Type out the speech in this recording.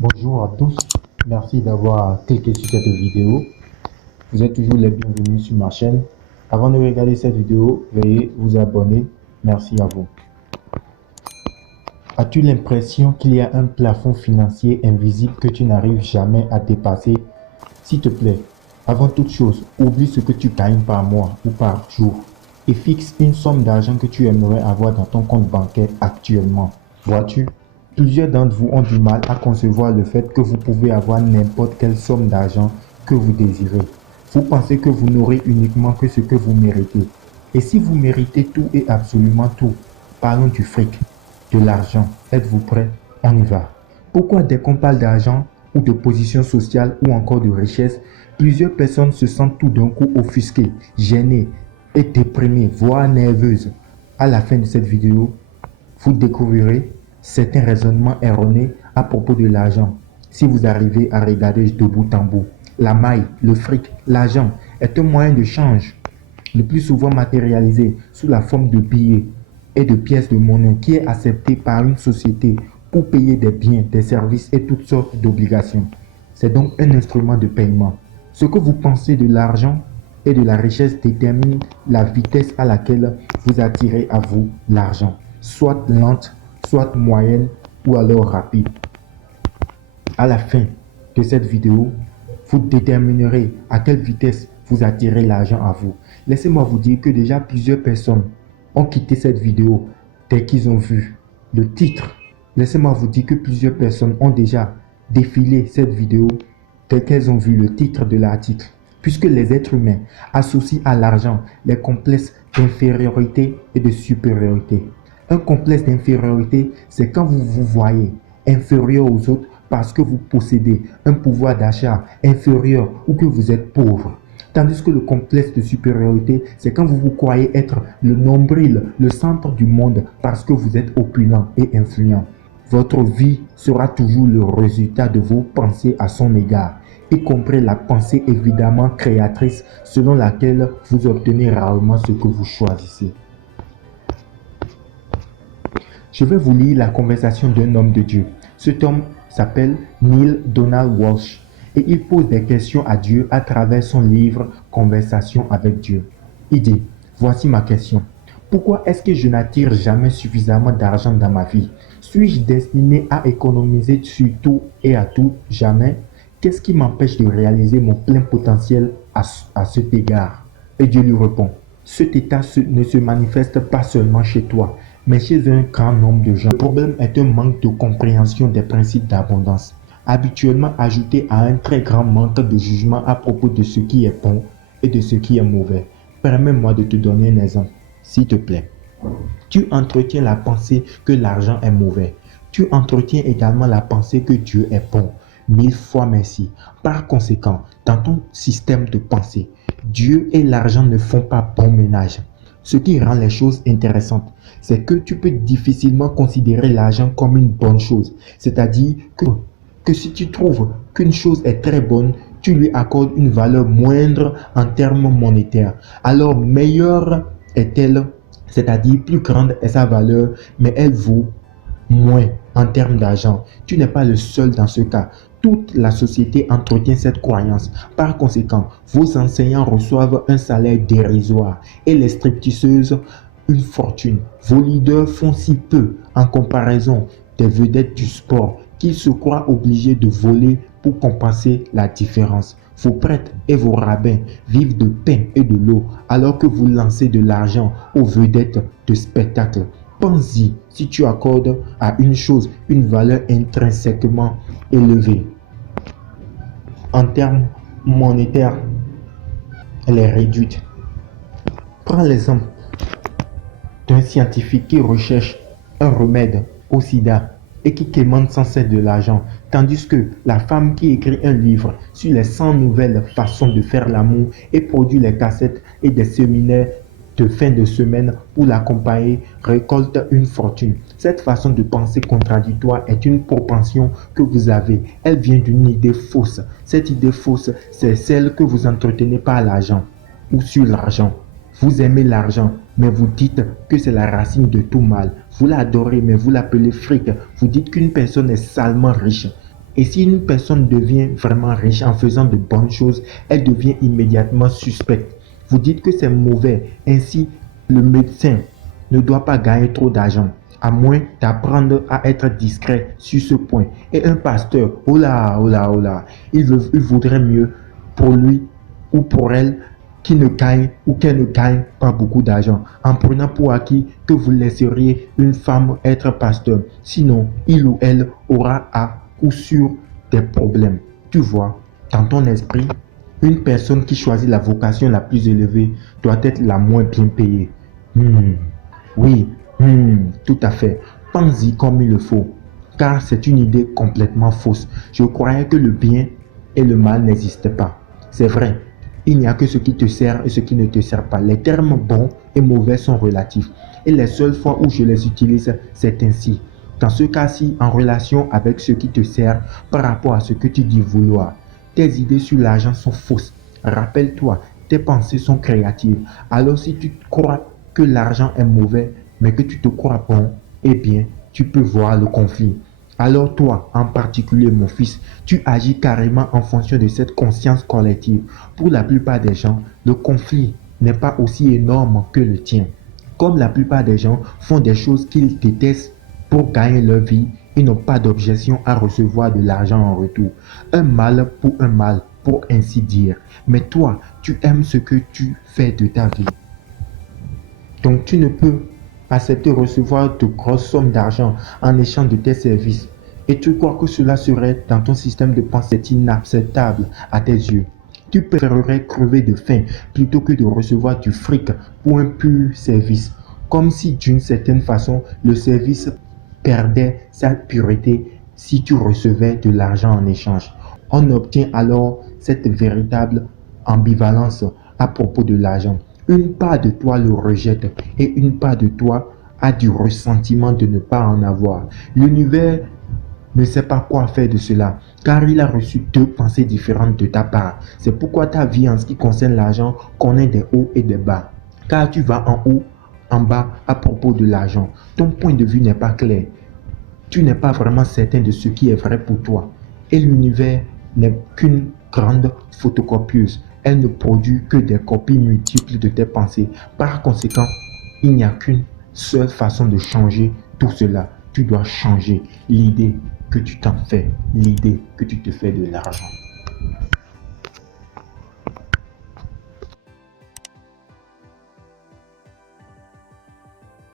Bonjour à tous, merci d'avoir cliqué sur cette vidéo. Vous êtes toujours les bienvenus sur ma chaîne. Avant de regarder cette vidéo, veuillez vous abonner. Merci à vous. As-tu l'impression qu'il y a un plafond financier invisible que tu n'arrives jamais à dépasser? S'il te plaît, avant toute chose, oublie ce que tu gagnes par mois ou par jour et fixe une somme d'argent que tu aimerais avoir dans ton compte bancaire actuellement. Vois-tu? Plusieurs d'entre vous ont du mal à concevoir le fait que vous pouvez avoir n'importe quelle somme d'argent que vous désirez. Vous pensez que vous n'aurez uniquement que ce que vous méritez. Et si vous méritez tout et absolument tout, parlons du fric, de l'argent. Êtes-vous prêts? On y va. Pourquoi dès qu'on parle d'argent ou de position sociale ou encore de richesse, plusieurs personnes se sentent tout d'un coup offusquées, gênées et déprimées, voire nerveuses? À la fin de cette vidéo, vous découvrirez certains raisonnements erronés à propos de l'argent. Si vous arrivez à regarder de bout en bout, la maille, le fric, l'argent est un moyen de change, le plus souvent matérialisé sous la forme de billets et de pièces de monnaie qui est accepté par une société pour payer des biens, des services et toutes sortes d'obligations. C'est donc un instrument de paiement. Ce que vous pensez de l'argent et de la richesse détermine la vitesse à laquelle vous attirez à vous l'argent, soit lente, soit moyenne ou alors rapide. À la fin de cette vidéo, vous déterminerez à quelle vitesse vous attirez l'argent à vous. Laissez-moi vous dire que déjà plusieurs personnes ont quitté cette vidéo dès qu'ils ont vu le titre. Laissez-moi vous dire que plusieurs personnes ont déjà défilé cette vidéo dès qu'elles ont vu le titre de l'article. Puisque les êtres humains associent à l'argent les complexes d'infériorité et de supériorité. Un complexe d'infériorité, c'est quand vous vous voyez inférieur aux autres parce que vous possédez un pouvoir d'achat inférieur ou que vous êtes pauvre. Tandis que le complexe de supériorité, c'est quand vous vous croyez être le nombril, le centre du monde parce que vous êtes opulent et influent. Votre vie sera toujours le résultat de vos pensées à son égard, y compris la pensée évidemment créatrice selon laquelle vous obtenez rarement ce que vous choisissez. Je vais vous lire la conversation d'un homme de Dieu. Cet homme s'appelle Neil Donald Walsh et il pose des questions à Dieu à travers son livre Conversation avec Dieu. Il dit, voici ma question. Pourquoi est-ce que je n'attire jamais suffisamment d'argent dans ma vie? Suis-je destiné à économiser sur tout et à tout jamais? Qu'est-ce qui m'empêche de réaliser mon plein potentiel à cet égard? Et Dieu lui répond, cet état ne se manifeste pas seulement chez toi, mais chez un grand nombre de gens. Le problème est un manque de compréhension des principes d'abondance, habituellement ajouté à un très grand manque de jugement à propos de ce qui est bon et de ce qui est mauvais. Permets-moi de te donner un exemple, s'il te plaît. Tu entretiens la pensée que l'argent est mauvais. Tu entretiens également la pensée que Dieu est bon. 1000 fois merci. Par conséquent, dans ton système de pensée, Dieu et l'argent ne font pas bon ménage. Ce qui rend les choses intéressantes, c'est que tu peux difficilement considérer l'argent comme une bonne chose. C'est-à-dire que si tu trouves qu'une chose est très bonne, tu lui accordes une valeur moindre en termes monétaires. Alors meilleure est-elle, c'est-à-dire plus grande est sa valeur, mais elle vaut moins en termes d'argent. Tu n'es pas le seul dans ce cas. Toute la société entretient cette croyance. Par conséquent, vos enseignants reçoivent un salaire dérisoire et les stripteaseuses une fortune. Vos leaders font si peu en comparaison des vedettes du sport qu'ils se croient obligés de voler pour compenser la différence. Vos prêtres et vos rabbins vivent de pain et de l'eau alors que vous lancez de l'argent aux vedettes de spectacle. Pense-y si tu accordes à une chose une valeur intrinsèquement élevée. En termes monétaires, elle est réduite. Prends l'exemple d'un scientifique qui recherche un remède au sida et qui quémande sans cesse de l'argent, tandis que la femme qui écrit un livre sur les 100 nouvelles façons de faire l'amour et produit les cassettes et des séminaires de fin de semaine pour l'accompagner récolte une fortune. Cette façon de penser contradictoire est une propension que vous avez. Elle vient d'une idée fausse. Cette idée fausse, c'est celle que vous entretenez par l'argent ou sur l'argent. Vous aimez l'argent, mais vous dites que c'est la racine de tout mal. Vous l'adorez, mais vous l'appelez fric. Vous dites qu'une personne est salement riche. Et si une personne devient vraiment riche en faisant de bonnes choses, elle devient immédiatement suspecte. Vous dites que c'est mauvais. Ainsi, le médecin ne doit pas gagner trop d'argent, à moins d'apprendre à être discret sur ce point. Et un pasteur, oh là, il vaudrait mieux pour lui ou pour elle qui ne gagne ou qu'elle ne gagne pas beaucoup d'argent, en prenant pour acquis que vous laisseriez une femme être pasteur. Sinon, il ou elle aura à coup sûr des problèmes. Tu vois, dans ton esprit, une personne qui choisit la vocation la plus élevée doit être la moins bien payée. Oui, tout à fait. Pense-y comme il le faut, car c'est une idée complètement fausse. Je croyais que le bien et le mal n'existaient pas. C'est vrai, il n'y a que ce qui te sert et ce qui ne te sert pas. Les termes bons et mauvais sont relatifs. Et les seules fois où je les utilise, c'est ainsi. Dans ce cas-ci, en relation avec ce qui te sert par rapport à ce que tu dis vouloir. Tes idées sur l'argent sont fausses. Rappelle-toi, tes pensées sont créatives. Alors si tu crois que l'argent est mauvais, mais que tu te crois bon, eh bien, tu peux voir le conflit. Alors toi, en particulier mon fils, tu agis carrément en fonction de cette conscience collective. Pour la plupart des gens, le conflit n'est pas aussi énorme que le tien. Comme la plupart des gens font des choses qu'ils détestent pour gagner leur vie, ils n'ont pas d'objection à recevoir de l'argent en retour. Un mal pour un mal, pour ainsi dire. Mais toi, tu aimes ce que tu fais de ta vie. Donc tu ne peux accepter recevoir de grosses sommes d'argent en échange de tes services. Et tu crois que cela serait dans ton système de pensée inacceptable à tes yeux. Tu préférerais crever de faim plutôt que de recevoir du fric pour un pur service. Comme si d'une certaine façon le service perdait sa pureté si tu recevais de l'argent en échange. On obtient alors cette véritable ambivalence à propos de l'argent. Une part de toi le rejette et une part de toi a du ressentiment de ne pas en avoir. L'univers ne sait pas quoi faire de cela, car il a reçu deux pensées différentes de ta part. C'est pourquoi ta vie en ce qui concerne l'argent connaît des hauts et des bas. Car tu vas en haut, en bas à propos de l'argent. Ton point de vue n'est pas clair. Tu n'es pas vraiment certain de ce qui est vrai pour toi. Et l'univers n'est qu'une grande photocopieuse. Elle ne produit que des copies multiples de tes pensées. Par conséquent, il n'y a qu'une seule façon de changer tout cela. Tu dois changer l'idée que tu t'en fais, l'idée que tu te fais de l'argent.